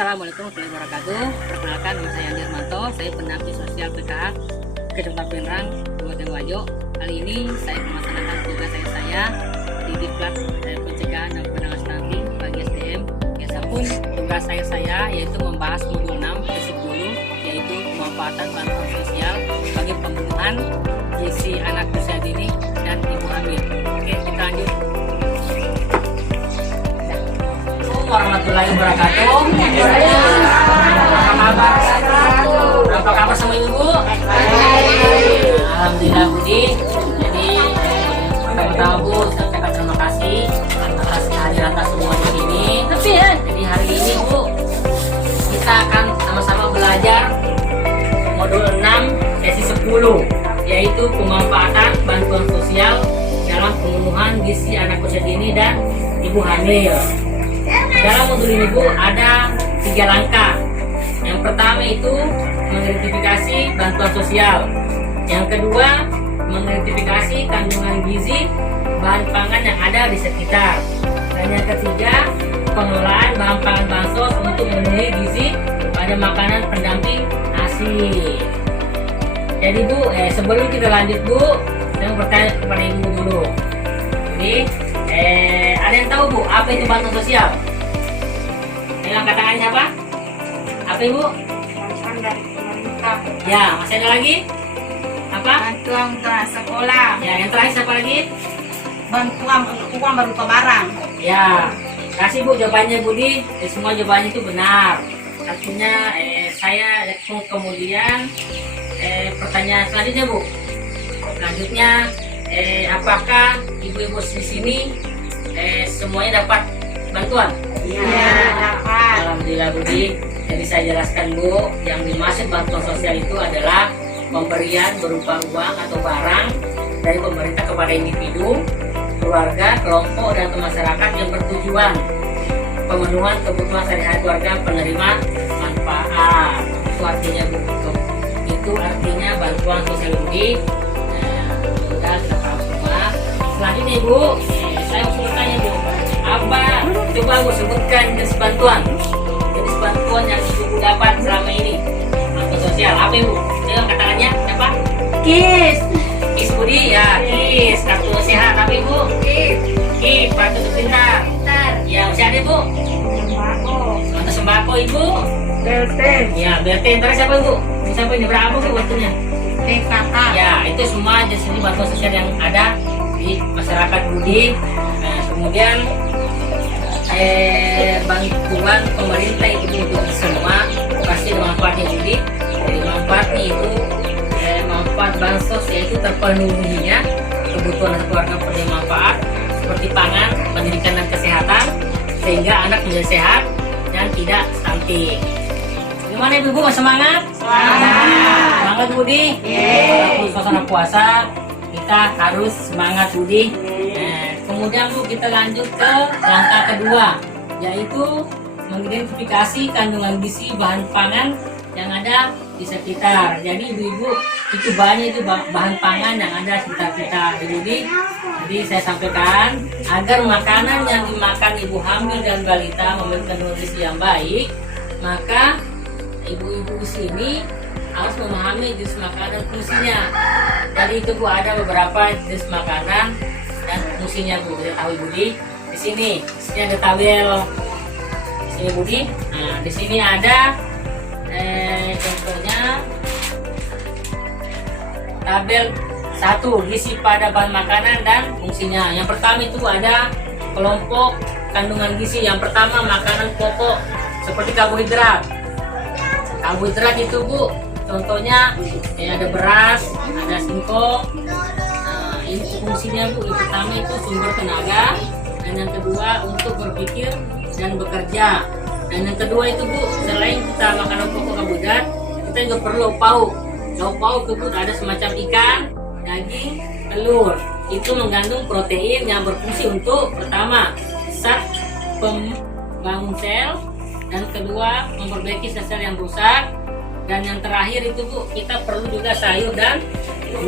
Assalamualaikum warahmatullahi wabarakatuh. Perkenalkan, nama saya Andi Armanto. Saya pendamping sosial PKH Kecamatan Penrang, Kabupaten Wajo. Kali ini saya melaksanakan tugas saya di Diklat Pencegahan dan Penanganan Stunting bagi SDM. Biasapun tugas saya yaitu membahas modul 6 ke 10, yaitu pemanfaatan bantuan sosial bagi pembunuhan gizi anak usia dini dan ibu hamil. Oke, kita lanjut. Warahmatullahi wabarakatuh. Apa kabar sama ibu? Alhamdulillah Budi. Jadi pertama Bu, saya ucapkan terima kasih atas kehadiran semua di sini. Jadi hari ini Bu, kita akan sama-sama belajar modul 6 sesi 10, yaitu pemanfaatan bantuan sosial dalam pemenuhan gizi anak usia dini dan ibu hamil. Dalam modul ini Bu ada 3 langkah. Yang pertama itu mengidentifikasi bantuan sosial. Yang kedua mengidentifikasi kandungan gizi bahan pangan yang ada di sekitar. Dan yang ketiga pengelolaan bahan pangan bansos untuk memenuhi gizi pada makanan pendamping ASI. Jadi Bu, sebelum kita lanjut Bu, saya mau bertanya kepada Ibu dulu. Jadi ada yang tahu Bu apa itu bantuan sosial? Yang angkat tangannya apa? Apa Ibu? Bantuan dari pemerintah. Ya, masih ada lagi? Apa? Bantuan untuk sekolah. Ya, yang terakhir siapa lagi? Bantuan uang berupa barang. Ya, kasih Bu jawabannya Budi. Semua jawabannya itu benar. Artinya saya kemudian pertanyaan selanjutnya Bu. Selanjutnya apakah ibu-ibu di sini semuanya dapat bantuan? Iya, dapat. Alhamdulillah Budi. Jadi saya jelaskan Bu, yang dimaksud bantuan sosial itu adalah pemberian berupa uang atau barang dari pemerintah kepada individu, keluarga, kelompok, dan masyarakat yang bertujuan pemenuhan kebutuhan sehari-hari keluarga penerima manfaat. Itu artinya Bu. Itu artinya bantuan sosial Budi. Sudah kita paham semua. Selanjutnya Ibu, saya mau bertanya Bu, apa? Coba Bu sebutkan jenis bantuan. Jenis bantuan yang Ibu dapat selama ini. Bantuan sosial apa Ibu? Coba katakannya apa? KIS. KIS Budi ya, KIS kartu sehat apa Ibu? KIS kartu pintar. Ya masih ada Bu? Sembako. Bantuan sembako Ibu? BLT. Ya BLT. Ntar siapa Ibu? Siapa ini berapa Bu waktunya? PKK. Ya itu semua jenis ini bantuan sosial yang ada di masyarakat Budi. Nah, kemudian bantuan pemerintah itu untuk semua pasti ada manfaatnya Budi. Jadi manfaatnya itu manfaat bansos yaitu terpenuhinya kebutuhan keluarga penerima manfaat seperti pangan, pendidikan dan kesehatan sehingga anak menjadi sehat dan tidak stunting. Gimana Ibu semangat? Semangat Budi. Walaupun suasana puasa kita harus semangat Budi. Kemudian Bu kita lanjut ke langkah kedua, yaitu mengidentifikasi kandungan gizi bahan pangan yang ada di sekitar. Jadi ibu-ibu itu banyak itu bahan pangan yang ada di sekitar kita Budi. Jadi saya sampaikan agar makanan yang dimakan ibu hamil dan balita memiliki kandungan gizi yang baik, maka ibu-ibu di sini harus memahami jenis makanan fungsinya. Jadi itu Bu ada beberapa jenis makanan dan fungsinya Bu. Kita tahu Budi. Di sini ada tabel. Di sini Budi. Nah, di sini ada contohnya tabel 1 gizi pada bahan makanan dan fungsinya. Yang pertama itu ada kelompok kandungan gizi. Yang pertama makanan pokok seperti karbohidrat. Karbohidrat itu Bu, contohnya ada beras, ada singkong. Nah, ini fungsinya Bu. Yang pertama itu sumber tenaga, dan yang kedua untuk berpikir dan bekerja. Dan yang kedua itu Bu, selain kita makanan pokok karbohidrat, kita juga perlu lauk pauk. Lauk pauk itu ada semacam ikan, daging, telur. Itu mengandung protein yang berfungsi untuk pertama zat pembangun sel, dan kedua memperbaiki sel-sel yang rusak, dan yang terakhir itu Bu kita perlu juga sayur dan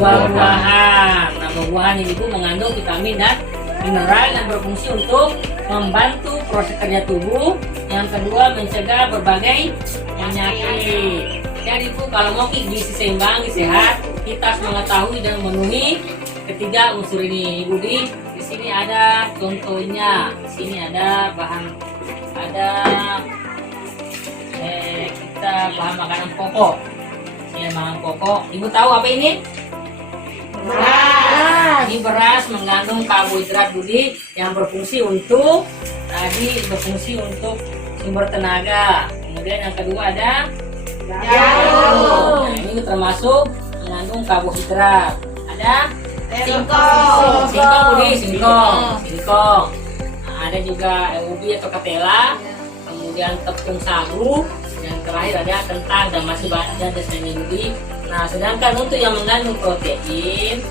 buah-buahan. Nah buah-buahan ini Bu mengandung vitamin dan mineral yang berfungsi untuk membantu proses kerja tubuh. Yang kedua, mencegah berbagai penyakit. Jadi Bu, kalau mau gizi seimbang, gizi sehat, kita harus mengetahui dan memenuhi ketiga unsur ini. Ibu di sini ada contohnya. Di sini ada kita bahan makanan pokok. Ini makanan pokok. Ibu tahu apa ini? Beras. Ini beras mengandung karbohidrat Budi yang berfungsi untuk sumber tenaga. Kemudian yang kedua ada Jagung. Ini termasuk mengandung karbohidrat. Ada Singkong. singkong. Nah, ada juga ubi atau ketela. Kemudian tepung sagu. Yang terakhir ada kentang dan masih banyak dan ubi. Nah, sedangkan untuk yang mengandung protein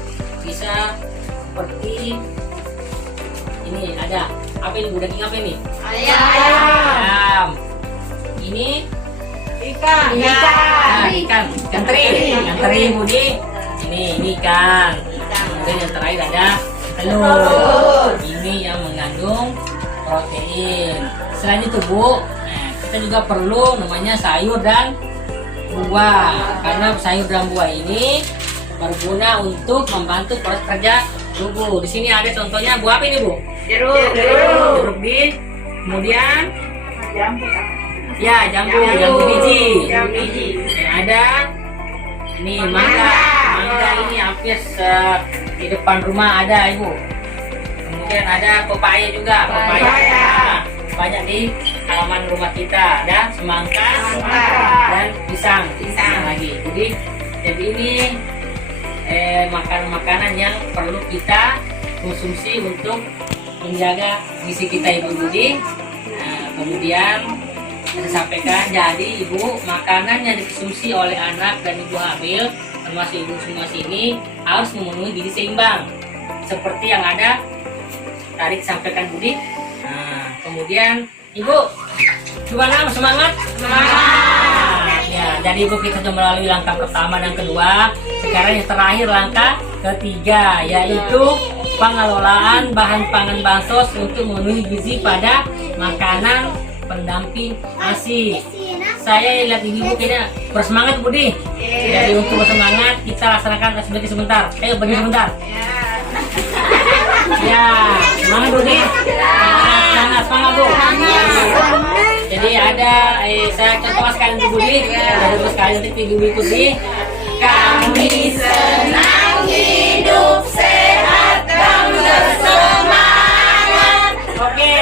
bisa seperti ini ada apa ini Bu, daging apa ini? Ayam. Ini Ikan. ikan teri Budi. Ini ikan. Kemudian yang terakhir ada telur. Ini yang mengandung protein. Selain itu Bu, kita juga perlu namanya sayur dan buah, karena sayur dan buah ini berguna untuk membantu proses kerja tubuh. Di sini ada contohnya buah apa ini Bu? Jeruk di, kemudian jambu biji. Ada ini mangga ini hampir di depan rumah ada Ibu. Kemudian ada pepaya juga, Nah, banyak di halaman rumah kita. Ada semangka dan pisang lagi. Jadi ini makanan-makanan yang perlu kita konsumsi untuk menjaga gizi kita Ibu Budi. Nah, kemudian saya sampaikan, jadi Ibu, makanan yang dikonsumsi oleh anak dan ibu hamil termasuk ibu semua sini harus memenuhi gizi seimbang seperti yang ada tadi disampaikan Budi. Nah, kemudian Ibu gimana, semangat? Ya, jadi Ibu, kita sudah melalui langkah pertama dan kedua. Sekarang yang terakhir langkah ketiga, yaitu pengelolaan bahan pangan bansos untuk memenuhi gizi pada makanan pendamping ASI. Saya lihat Ibu kayaknya bersemangat Budi. Jadi untuk bersemangat kita laksanakan sebentar sebentar. Ayo berdiri sebentar. Ya, semangat Budi. Semangat Bu. Jadi ada saya contoh sekali Bu Budi. Ada terus sekali nanti Ibu ikuti. Kami senang hidup sehat dan bersemangat. Oke.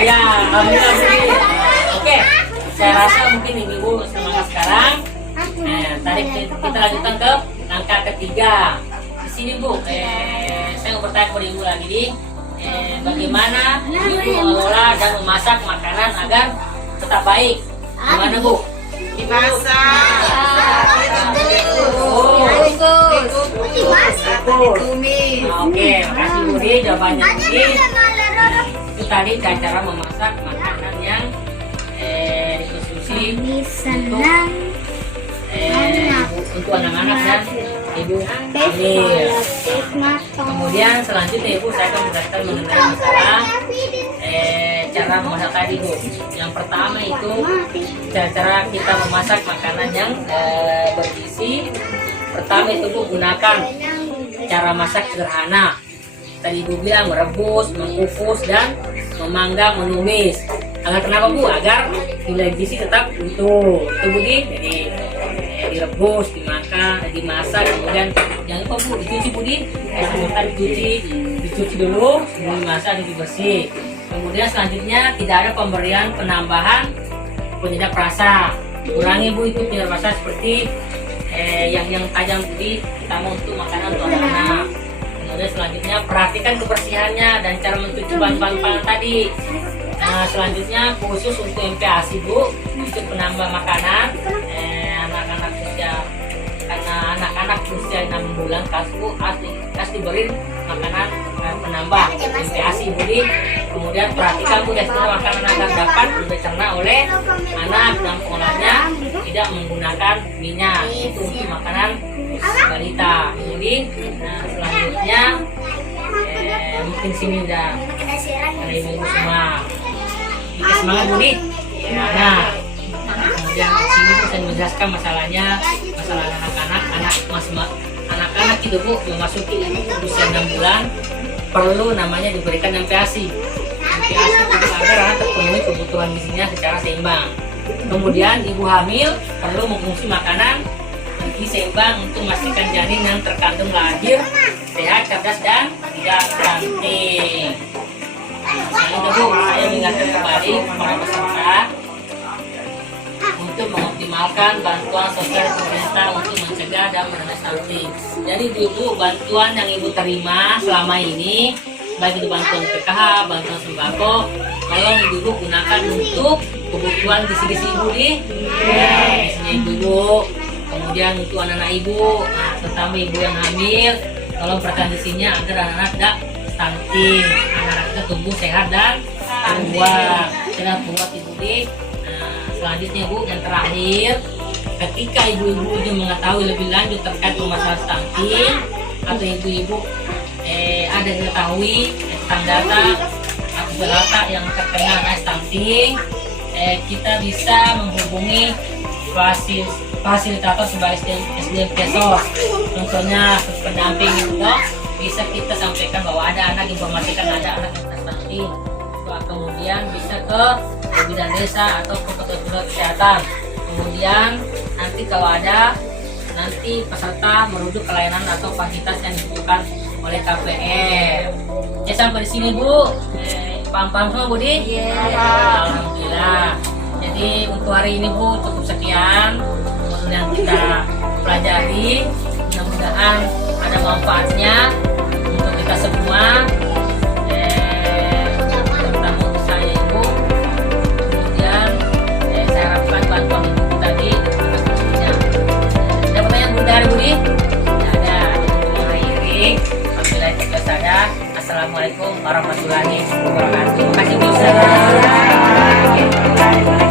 Ya, alhamdulillah. Oke, saya rasa mungkin Ibu semangat sekarang. Nah, tadi kita lanjutkan ke langkah ketiga. Di sini Bu, saya mau bertanya kepada Ibu lagi nih, bagaimana Ibu mengelola dan memasak makanan agar tetap baik? Gimana Bu? Dimasak. Ditumis. Oke, makasih Budi, jawabannya Budi. Itu tadi cara memasak makanan yang dikonsumsi untuk anak-anak dan ibu hamil. Kemudian selanjutnya Ibu, saya akan menjelaskan mengenai masalah cara memasak tadi Bu. Yang pertama itu cara kita memasak makanan yang bergizi. Pertama itu Bu, gunakan cara masak sederhana. Tadi Ibu bilang merebus, mengukus dan memanggang, menumis. Agar kenapa Bu? Agar nilai gizi tetap utuh. Itu Budi. Jadi direbus, dimasak, kemudian jangan lupa Bu, dicuci Budi. Sebentar dicuci dulu, sebelum dimasak dibersih. Kemudian selanjutnya tidak ada pemberian penambahan penyedap rasa. Kurangi Bu itu penyedap rasa seperti yang tajam Budi, terutama untuk makanan untuk anak-anak. Kemudian selanjutnya perhatikan kebersihannya dan cara mencuci bahan-bahan pangan tadi. Nah, selanjutnya khusus untuk MPASI Bu, itu penambah makanan anak-anak usia, karena anak-anak usia 6 bulan harus diberi makanan penambah MPASI Budi. Kemudian perhatikan Bu tekstur makanan agar dapat dicerna oleh anak dan pengolahnya tidak menggunakan ininya itu untuk makanan balita. Jadi selanjutnya mungkin sini udah ada ibu semua. Kita semangat Budi. Nah, kemudian sini tuh saya menjelaskan masalah anak-anak itu Bu memasuki usia 6 bulan perlu namanya diberikan MPASI. MPASI itu agar anak terpenuhi kebutuhan gizinya secara seimbang. Kemudian ibu hamil perlu mengkonsumsi makanan gizi seimbang untuk memastikan janin yang terkandung lahir sehat, cerdas dan tidak stunting. Saya mengingatkan kembali para peserta untuk mengoptimalkan bantuan sosial pemerintah untuk mencegah dan menekan stunting. Jadi ibu bantuan yang ibu terima selama ini, baik itu bantuan PKH, bantuan sembako, tolong ibu gunakan untuk kebutuhan gizi-gizi ibu gizinya ibu, kemudian untuk anak-anak ibu, terutama ibu yang hamil, tolong perhatikan gizinya agar anak-anak tidak stunting, anak-anak kita tumbuh sehat dan kuat. Dengan kuat ibu selanjutnya Bu, yang terakhir, ketika ibu-ibu ini mengetahui lebih lanjut terkait permasalahan stunting atau ibu-ibu ada yang mengetahui tentang data atau data yang terkena stunting, kita bisa menghubungi fasilitator sebagai SDM Kesos. Contohnya pendamping itu bisa kita sampaikan bahwa ada anak, informasikan ada anak yang stunting. Kemudian bisa ke bidan desa atau ke petugas kesehatan. Kemudian nanti kalau ada peserta merujuk ke layanan atau fasilitas yang dibutuhkan oleh KPR. Ya sampai di sini Bu, paham semua Budi? Iya. Alhamdulillah. Jadi untuk hari ini Bu cukup sekian yang kita pelajari. Mudah-mudahan ada manfaatnya untuk kita semua. Dari Budi, ada mengakhiri. Wabillahi taufiq. Assalamualaikum warahmatullahi wabarakatuh. Terima kasih Bu.